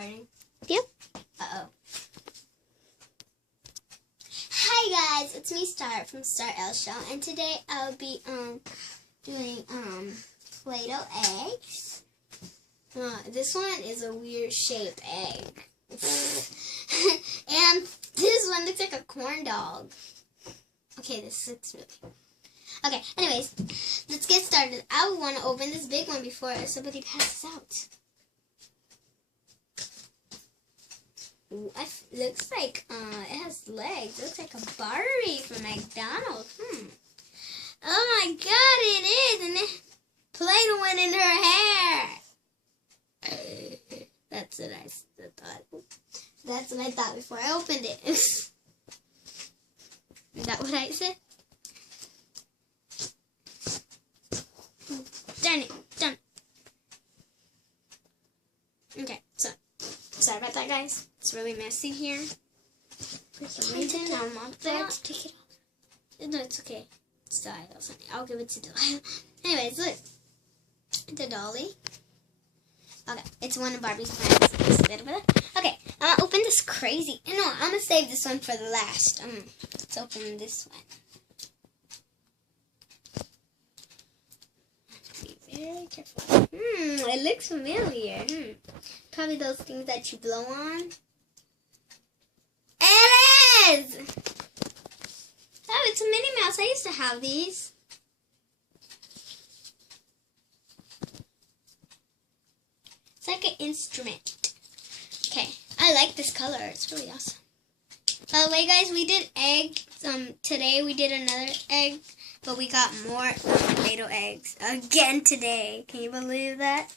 recording? Yep. Uh-oh. Hi guys, it's me Star from Star L Show, and today I'll be doing Play-Doh eggs. This one is a weird shaped egg. And this one looks like a corn dog. Okay, this looks really... Okay, anyways, let's get started. I want to open this big one before somebody passes out. Ooh, looks like it has legs. It looks like a Barbie from McDonald's. Oh my god, it is! And it Play-Doh went in her hair. That's what I thought. That's what I thought before I opened it. Is that what I said? Darn it. Done. Okay, so sorry about that, guys. It's really messy here. For some reason, I'm on that. Take it off. No, it's okay. It's Delilah. I'll give it to Delilah. Anyways, look. The dolly. Okay, it's one of Barbie's friends. Okay, I'm gonna open this crazy. No, I'm gonna save this one for the last. Let's open this one. Be very careful. It looks familiar. Probably those things that you blow on. It is! Oh, it's a Minnie Mouse. I used to have these. It's like an instrument. Okay, I like this color. It's really awesome. By the way, guys, we did eggs. Today we did another egg, but we got more Play-Doh eggs again today. Can you believe that?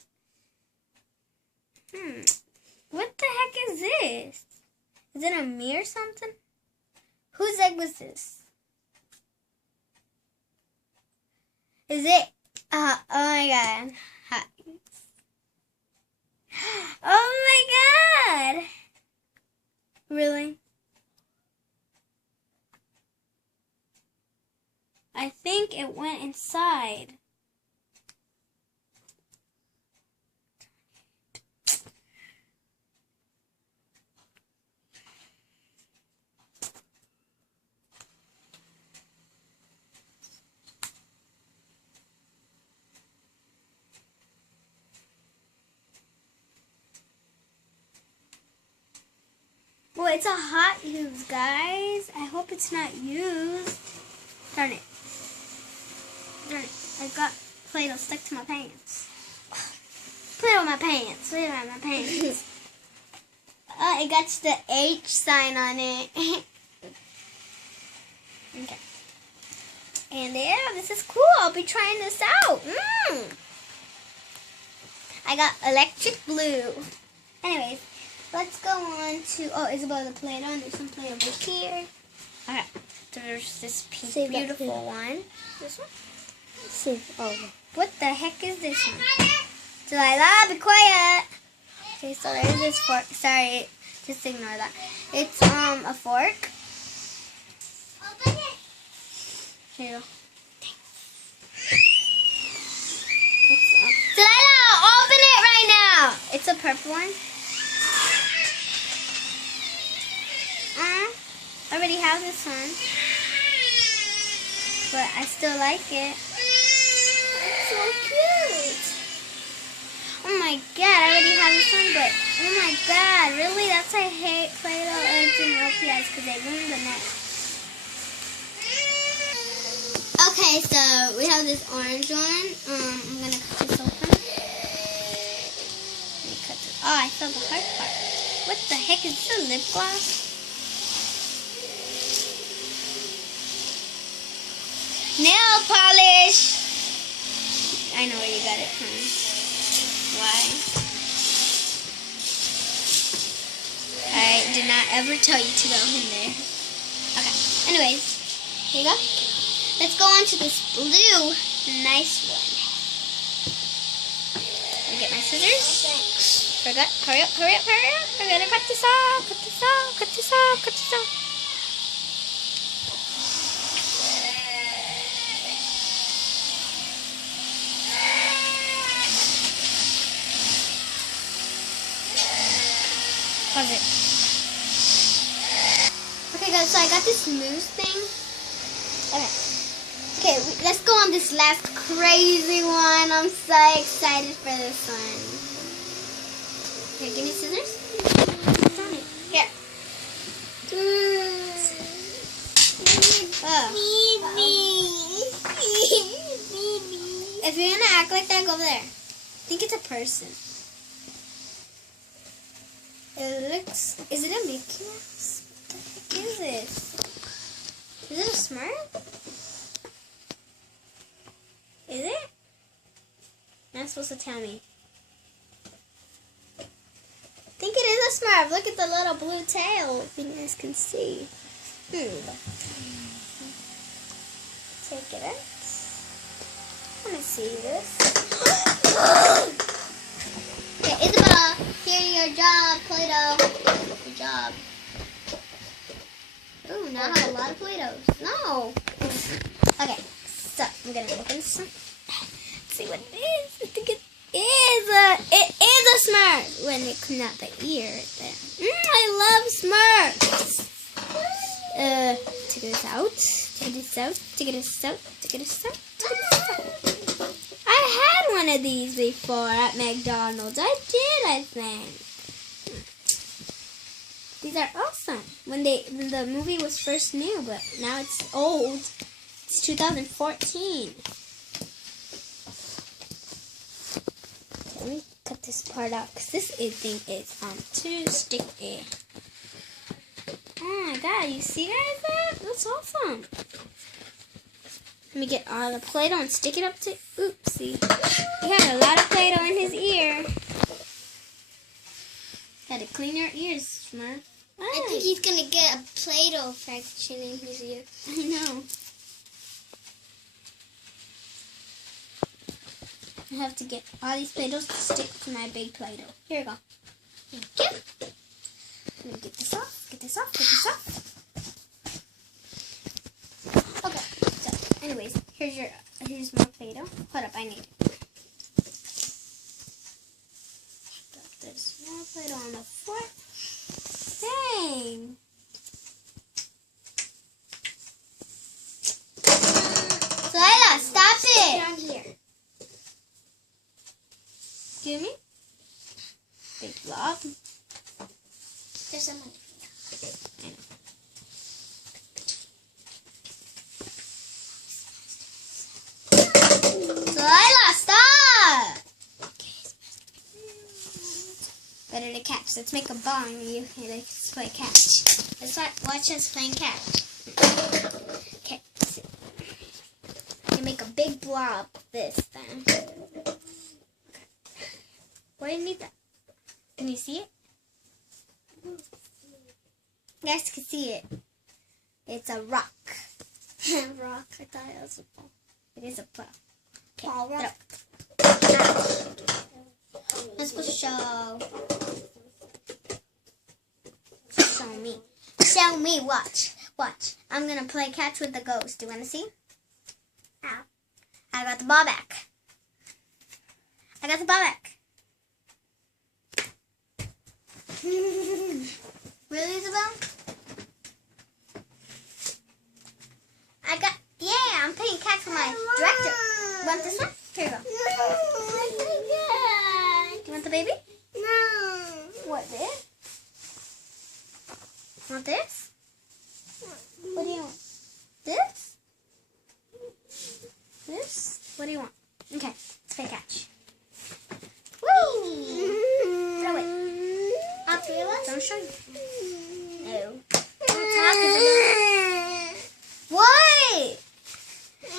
What the heck is this? Is it a me or something? Whose egg was this? Is it? Oh my god. Oh my god! Really? I think it went inside. Well, it's a hot use, guys. I hope it's not used. Darn it. Darn it. I got Play-Doh stuck to my pants. Play-Doh on my pants. Play-Doh on my pants. It got the H sign on it. Okay. And yeah, this is cool. I'll be trying this out. I got electric blue. Anyways. Let's go on to, Isabella, the Play-Doh, and there's some Play over here. Okay, so there's this pink, beautiful one. This one? What the heck is this one? Delilah, be quiet. Okay, so there's this fork. Sorry, just ignore that. It's, a fork. Open it. Here you go. Delilah, open it right now. It's a purple one. I already have this one, but I still like it. It's so cute. Oh my god, I already have this one, but oh my god, really? That's why I hate Play-Doh eggs and LPIs, because they ruin the neck. Okay, so we have this orange one. I'm gonna cut this open. Oh, I saw the hard part. What the heck is this, a lip gloss? Nail polish. I know where you got it from. Why? I did not ever tell you to go in there. Okay. Anyways, here you go. Let's go on to this blue, nice one. Let me get my scissors. Forgot. Hurry up, hurry up, hurry up. I gotta cut this off, cut this off, cut this off, cut this off. Pause it. Okay, guys, so I got this mousse thing. Okay, let's go on this last crazy one. I'm so excited for this one. Here, give me scissors. Here. If you're gonna act like that, go over there. I think it's a person. It looks. Is it a Mickey Mouse? What the heck is this? Is it a Smurf? Is it? You're not supposed to tell me. I think it is a Smurf. Look at the little blue tail. If you guys can see. Take it out. Let me see this. Okay, Isabel, here your job, Play-Doh. Good job. Ooh, now I have a lot of Play-Dohs. No. Okay, so I'm gonna open this one. Let's see what it is. I think it is a Smurf. When it comes out the ear right there. I love Smurfs. Take this out. Take this out. Take this out. Take this out. I had one of these before at McDonald's. I did, I think. These are awesome. When the movie was first new, but now it's old. It's 2014. Let me cut this part out because this thing is too sticky. Oh my god, you see guys that? That's awesome. Let me get all the Play-Doh and stick it up to... Oopsie. He had a lot of Play-Doh in his ear. Gotta clean your ears, Smurf. I think he's gonna get a Play-Doh infection in his ear. I know. I have to get all these Play-Dohs to stick to my big Play-Doh. Here we go. Thank you. Let me get this off. Get this off. Get this off. Okay. So, anyways, here's more Play-Doh. Hold up, I need it. Drop this more Play-Doh on the floor. Dang. Lila, stop it. Down here. Give me. Big blob. There's some. Lila, stop. Better to catch. Let's make a ball and you let's play catch. Let's watch us playing catch. Okay. You make a big blob this time. Why do you need that? Can you see it? You guys can see it. It's a rock. Rock. I thought it was a ball. It is a ball. Okay, Ball rock. Let's go show me. Show me. Watch. Watch. I'm gonna play catch with the ghost. Do you wanna see? Ow. I got the ball back. I got the ball back. Really, Isabel? I'm playing catch for my director. You want this one? Here you go. You want the baby? No. What, this? Want this? What do you want? This? This? What do you want? Okay, let's play catch. Woo! Throw it. All three of us? Don't show you. No. Don't talk, Isabel. What?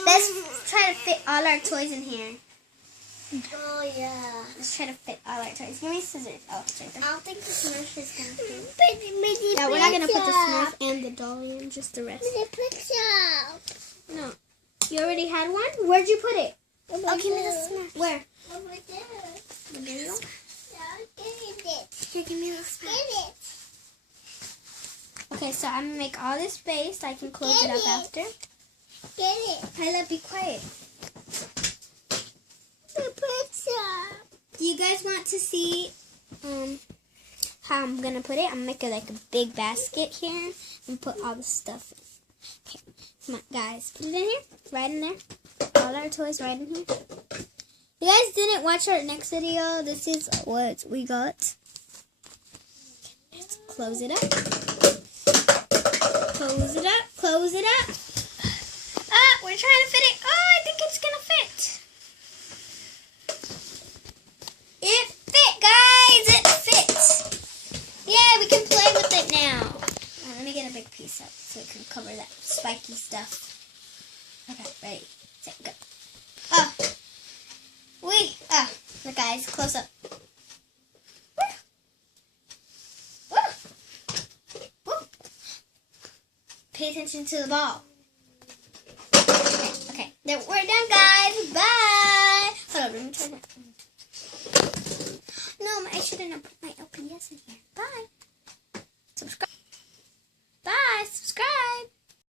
Let's try to fit all our toys in here. Oh, yeah. Let's try to fit all our toys. Give me scissors. Oh, it's right there. I don't think the Smurf is going to fit. Yeah, we're not going to put the Smurf and the dolly in, just the rest. No. You already had one? Where'd you put it? Oh, give me the Smurf. Where? Over there. The middle? Here, give me the Smurf. Okay, so I'm going to make all this space so I can close it up after. Get it. Hyla, be quiet. The picture. Do you guys want to see how I'm gonna put it. I'm gonna make it like a big basket here and put all the stuff in. Okay, come on, guys, put it in here, right in there. All our toys right in here. You guys didn't watch our next video. This is what we got. Okay, let's close it up. Close it up. Close it up. We're trying to fit it. Oh, I think it's gonna fit. It fit, guys. It fits. Yeah, we can play with it now. Let me get a big piece up so we can cover that spiky stuff. Okay, ready, set, go. Oh, look, guys, close up. Woo. Woo. Pay attention to the ball. Okay, then we're done, guys. Bye. Hold on, let me turn it. No, I shouldn't have put my LPS in here. Bye.